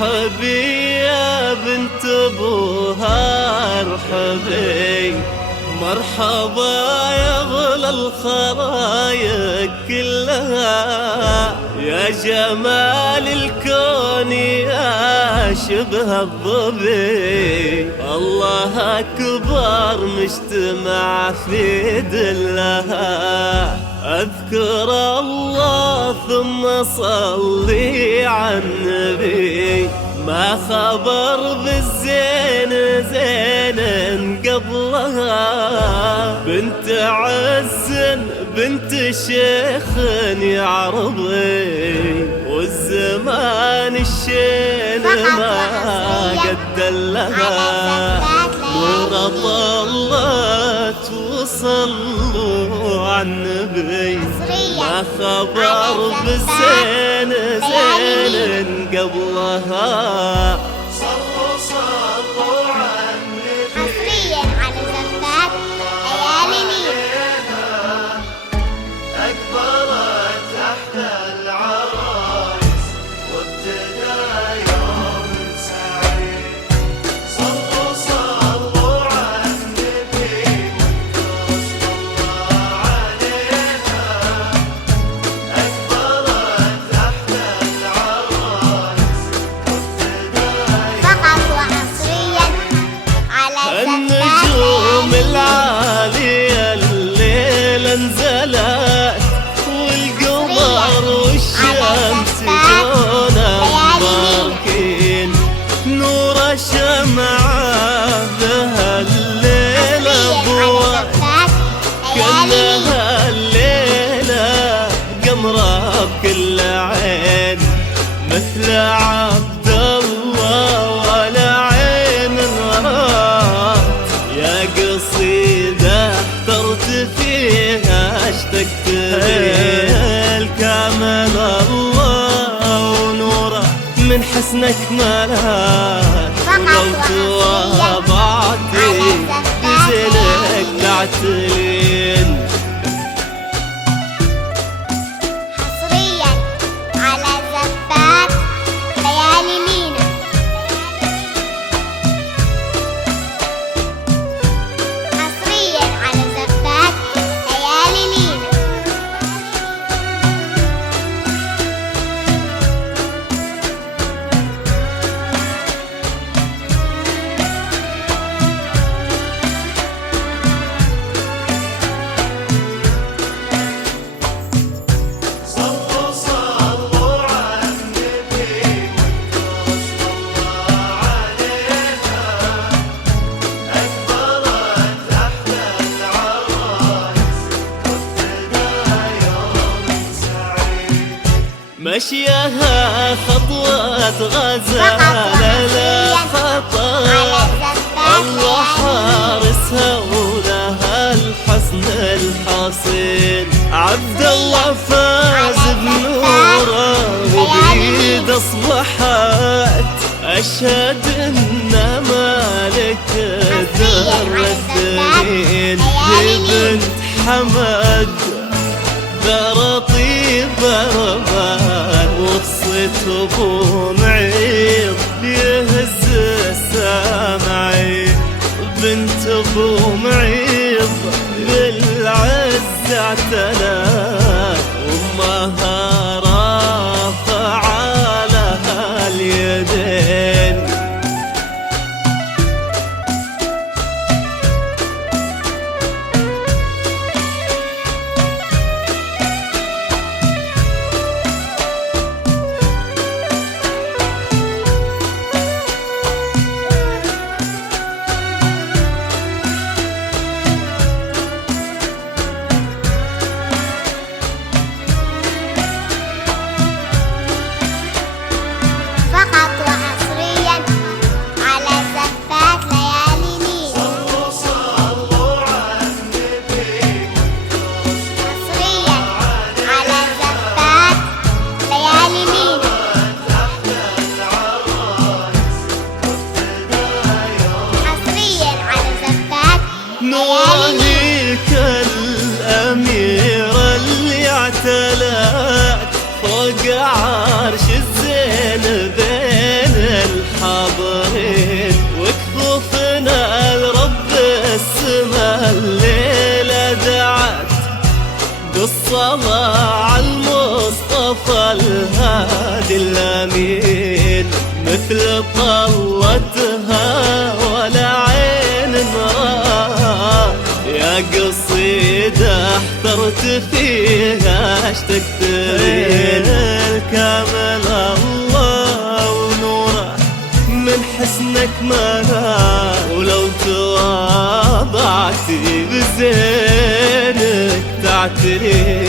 ارحبي يا بنت ابوها ارحبي، مرحبا يا غلا الخرايق كلها، يا جمال الكون يا شبه الظبي، الله أكبر مجتمع في دلها، أذكر الله ثم صلي على النبي، ما خبر بالزين زين قبلها، بنت عز بنت شيخ يعرضي، والزمان الشين ما قد لها، نور طلت وصلوا على النبي، ما خبر بالزين زين قبلها، صلوا على النبي. حصريا على زفات ليالينا، أكبرت تحت العرايس وابتدى يوم سعيد، صلوا على النبي وصلى عليها، أكبرت تحت العرايس وابتدى فقط وحصريا على النجوم العالية الليلة نزلت، والقمر والشمس جونا مباركين، نور شمعة لها الليلة ضوء، كلها الليلة قمرة بكل عين، مثل عبد الله ولا عين رات، يا قصيدة احترت فيها اشتقت الكامل الله ونوره، من حسنك ملات، ولو تواضعتي بزينك تعتلين، حصريا على زفات ليالينا، حصريا على زفات ليالينا. صلوا على النبي وصلى عليها، أكبرت تحت العرايس وابتدى يوم سعيد، مشيها خطوة غزالة لا خطر، الله حارسها ولها الحسن الحصين، عبد الله فاز بنوره وبيد اصبحت، اشهد ان مالك در الدين، بنت حمد ذرى طيبة ربان، وصيت ابو معيض يهز السامعين، بنت ابو معيض بالعز اعتلت، وامها رافعة لها اليدين، نواهيك الأميرة اللي اعتلت فوق عرش الزين بين الليلة دعت بالصلاة على المصطفى الهادي الأمين، مثل طلتها ولا عين راه. يا قصيدة احترت فيها اشتقت الكامل الله ونوره من حسنك ملا، ولو تواضعتي بزينك تعتري